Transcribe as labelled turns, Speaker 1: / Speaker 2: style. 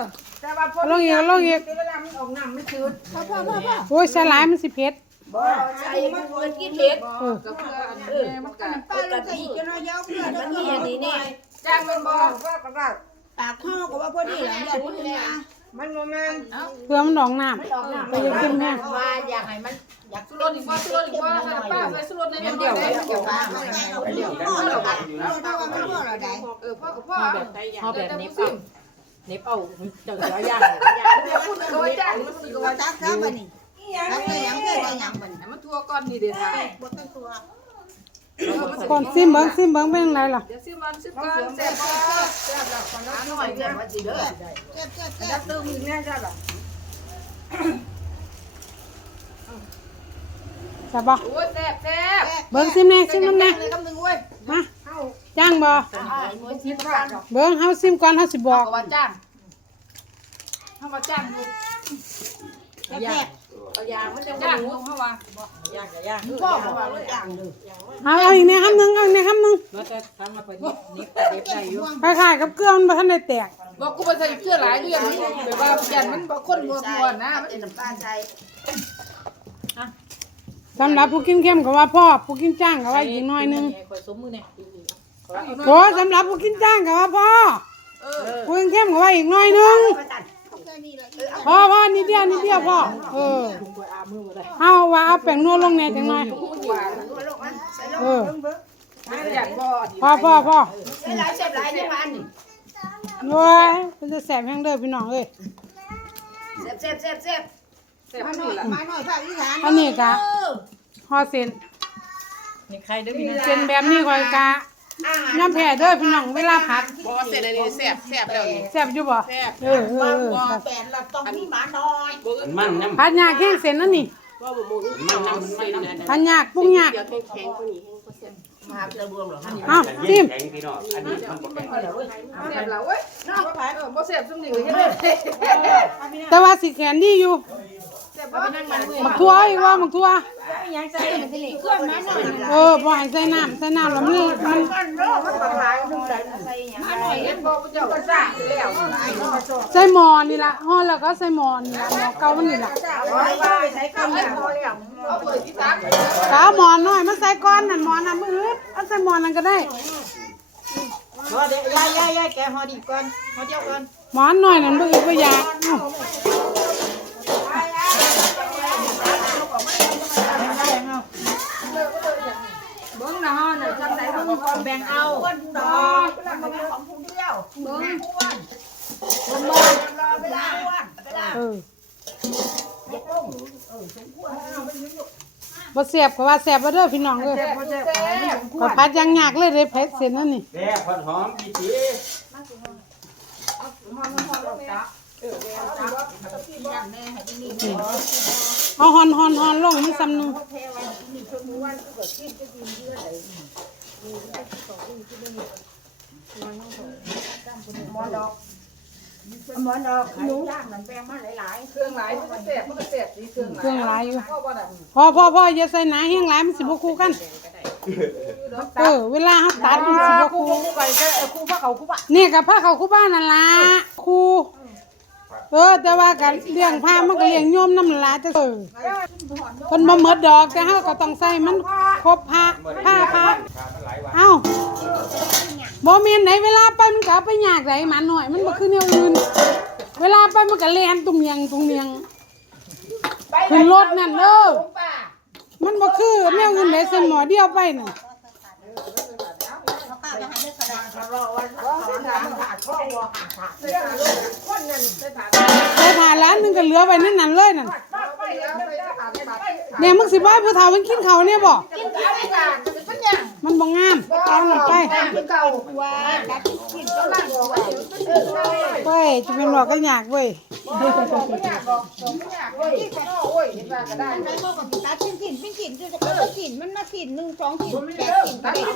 Speaker 1: อ
Speaker 2: แต่ว่าพอ
Speaker 3: ลงอีกลงอีก
Speaker 2: เวลามันออกน้ำมันจืด
Speaker 1: พ่อพ่อพ่อพ่อ
Speaker 3: โอ้ยใส่หลายมันสิเผ็ด
Speaker 2: บ่ใส่มันมันกินเผ็ด
Speaker 3: เออ
Speaker 1: กับเพื่ออัน
Speaker 2: เอ
Speaker 1: นี้
Speaker 2: อ
Speaker 1: มั
Speaker 2: มันน
Speaker 1: ก็
Speaker 2: ก็ป้าลงไปอีกจนยาวเพื่อนมันมีอันนี้นี่จ้างมันบ่ว่าก็ว่า
Speaker 1: ปากข้อก็ว่าพอดีแหละอย่าพูดเลยนะ
Speaker 2: มันบ่แม่น
Speaker 3: เพื่อมันดองน้
Speaker 2: ออกน้ำำ
Speaker 3: ไปจะกินแห้ง
Speaker 2: ว่าอยากให้มันอยาก
Speaker 1: สุรสอีกว่าสุรสอีกว่าถ้าป้าใส่สุรสในนี้เดียว
Speaker 2: เกี่ยวว่า
Speaker 1: เดียวพ่อเราพ่อว่ามันพ่อเราได้เออพ่อกับพ่อแบบ
Speaker 4: พ่อแบบเน็บเอา เน็บเอาเจ้าเสือย่าง
Speaker 1: เดี๋ยวพูดก็จ้างมันสิก็ตักซะบัดนี้ตักได้ยังได้ได้ยังบันี้มันทัวก่อนนี่เด้อค่ะบ่ต้องตัว
Speaker 3: ก่อนซิมเบิ้งซิมเบิ้งเป็นยังไงล่ะ
Speaker 1: เดี๋ยวซิมันซิก่อนแซ่บบ่แซ่บแล้วคนละหน่อยแซ่บว่าสิเด้อแซ่บแซ่บแซ่
Speaker 2: จั
Speaker 1: บบ
Speaker 2: ตึงแน่จ้ะล่ะ
Speaker 3: จะบ่
Speaker 1: โอ้แซ่บแซ่บ
Speaker 3: เบิ้งซิมแน่ซิมน้ำแน่ จ้างบ่
Speaker 1: มื้อสิบาท
Speaker 3: เบิ้งเฮาซิมก่อนเฮาสิบอก
Speaker 1: ก็ว่าจ้างเฮาว่าจ้างดูแซ่บ
Speaker 2: เอายางมันจะ
Speaker 1: จ้างลงเฮาว่า
Speaker 4: ย่างกับย่าง
Speaker 2: พ่อบอกว่ามันย่างเด้อ
Speaker 3: เอาเอาอีกเนี่ยคำหนึงเอาอีกเนี่ยคำหนึง
Speaker 4: มาแต่ทำมาไปนิดนิดเน็บได้อยู่
Speaker 3: คล้ายๆกับเกลือมันบ่ทันได้แตก
Speaker 1: บอกกูไปใส่เกลือหลายเดือนนี่แบบว่ายันมันบ่คนบ่ม่วนนะมัน
Speaker 2: เป็นน้ำตาลใจ
Speaker 3: สำหรับผู้กินเข้มก็ว่าพ่อผู้กินจ้างก็ว่าอีกหน่อยหนึง
Speaker 4: คอยสมมือเนี่ย
Speaker 3: โอ้สำหรับผู้กินจ้างก็ว่าพ่อ
Speaker 1: เออ
Speaker 3: ผู้กินเข้มก็ว่าอีกหน่อยหนึงพ่อพ่อนิดเดียวนิดเดียวพ่อเออเอาว่าเอาแป้งนัวลงแหน่จังหน่อย
Speaker 1: หวาน
Speaker 3: เออ
Speaker 1: ยันบ่
Speaker 3: พ่อพ่อพ่อ
Speaker 2: หลายเจ็บหลายในบ้านนี่
Speaker 3: โอ้ยมันจะแสบแห้งเด้อพี่น้องเอ้ย
Speaker 2: เจ็บเจ็บเจ็บเจ็บ
Speaker 1: แซ่บนี่ล่ะ
Speaker 2: มาหน่อยภาคอีสาน
Speaker 3: อันนี้กะห่อเส้น
Speaker 4: นี่ใครเด้อพี่น้อง
Speaker 3: เส้นแบบนี้คอยกะ น้ำแผ่เด้อพี่น้องเวลาผัด
Speaker 1: บ่เสร็จเลยแซ่บแซ่บแล้วนี่
Speaker 3: แซ่บอยู่บ่
Speaker 1: แซ่บ
Speaker 3: เออเออเออ
Speaker 2: แฟนเราต้องมีหมาน้อย
Speaker 5: มันน้ำ
Speaker 3: ผัดยากแห้งเส้นนั่นนี่
Speaker 5: มันน้ำมันน้ำ
Speaker 3: ผัดยากปรุงยาก
Speaker 2: มาเจอบวมหรอ
Speaker 3: เอ้าจิ้ม
Speaker 5: แข็งพี่น้องอันนี้มันบ่แข็ง
Speaker 1: แซ่บแล้วเว้ยน้องไปเออบ่แซ่บซุ่มนี่เฮ็ดเลย
Speaker 3: แต่ว่าสิแขนดีอยู่
Speaker 1: แซ่บบ่ไปนั่งมันเว้ย
Speaker 3: หมักทั่วอีกว่าหมักทั่ว
Speaker 2: ยังใจมันจะหลีกเพื่อนมาหน่อย
Speaker 3: เออบ่ให้ใส่น้ำใส่น้ำแล้วมันมัน
Speaker 2: มันโรคมันบางหลายทุกอย่างใส่ยัง
Speaker 1: มาหน่อยเฮ็ดบ่เจ้าก็ซ่าแล้ว
Speaker 3: ใส่หม้อนี่ล่ะห่อแล้วก็ใส่หม้อนี่ล่ะหม้อเก่ามันนี่ล่ะ
Speaker 2: ร้อยว่าใส่ข้าวพอแล้ว
Speaker 1: เอาเปิดที่ตัก
Speaker 3: กเอาหม้อน้อยมาใส่ก้อนนั่นหม้อนั่นมื้ออึดเอาใส่หม้อนั่นก็ได้
Speaker 4: พอเดี๋ยวยายยายยายแกห่อดีก่อนห่อเดียวก่อน
Speaker 3: หม้อน้อยนั่นบ่อึดบ่อยา เอา
Speaker 2: คนดอกมันเป็นของผู้เดียว
Speaker 1: เบิ่ง
Speaker 2: เวลาอ้วนเวลา
Speaker 3: เออบ่แซ่บก็ว่าแซ่บบ่เด้อพี่น้องเอ้ย
Speaker 1: แซ่บบ่แซ่บ
Speaker 3: ก็ผัดยังยากเลยเด้เผ็ดเส้นนั่นนี่
Speaker 5: แซ่บผัดหอมพี่จี
Speaker 3: เอาฮอนฮอนฮอนลงมันซ้ำหนึง
Speaker 2: หมอนดอกหมอนดอกหนู ย่างมันแปลงมาหลาย
Speaker 1: เครื่องหลายมันก็แซ่บมันก็แซ่บดีเครื่องหลาย
Speaker 3: เครื่องหลายอยู่
Speaker 1: เพราะว่าน่ะ
Speaker 3: พอพอพออย่าใส่หนาแห้งหลายมันสิบ่คู่กัน เออ เวลาเฮาตัดมันสิบ่
Speaker 2: ๆคู่
Speaker 3: คู่
Speaker 2: คู่ไปก็คู่พระเขาคู่ปะ
Speaker 3: นี่กับผ้าเขาวคู่บ้านนั่นล่ะคู่เออ แต่ว่ากันเลี้ยงผ้ามันก็เลี้ยงโยมน้ำลาจะเออคนบ่หมดดอกแต่เฮาก็ต้องใส่มันครบผ้าผ้าผ้า
Speaker 5: มันหลายวัน
Speaker 3: เอ้าบ่แม่นไหนเวลาไปมันก็เอาไปยากไดหมาหน่อยมันบ่คือแนวอื่นเวลาไปมันก็แล่นตุ่มเมียงตุ่มเมียงขึ้นรถนั่นเด้อมันบ่คือแนวอื่นได้เส้นหมอเดียวไปน่ะ
Speaker 2: รอวันรอวันทำขาดข้อวัวขาดขาด
Speaker 1: คนนั้นได้ถาม
Speaker 3: ใส่ผ่านร้านหนึงก็เหลือไว้ในนั้นเลยนั่น
Speaker 1: ไปแล้วไปถามถาม
Speaker 3: เนี่ยมึงสิบ่ให้ผู้เฒ่ามันกินข้าวเนี่ยบ่
Speaker 1: กินข้าวอีกอะจะเป็นยัง
Speaker 3: มันบ่งาม เอาลงไป
Speaker 2: คือเก่าว่าดัดกินก็ล่างไว้
Speaker 3: เว้ยจะเป็นหลอกก็ยากเว้ย
Speaker 1: ไม่อยากบอกไม่อยากบอกไม่อยากเว้ยโอ้ยเห็นว่าก็ได้
Speaker 6: ใช้พวกกับตัดชิ้นกินชิ้นกินจะก็กินมันมากินหนึ่งสองกินแปดกิน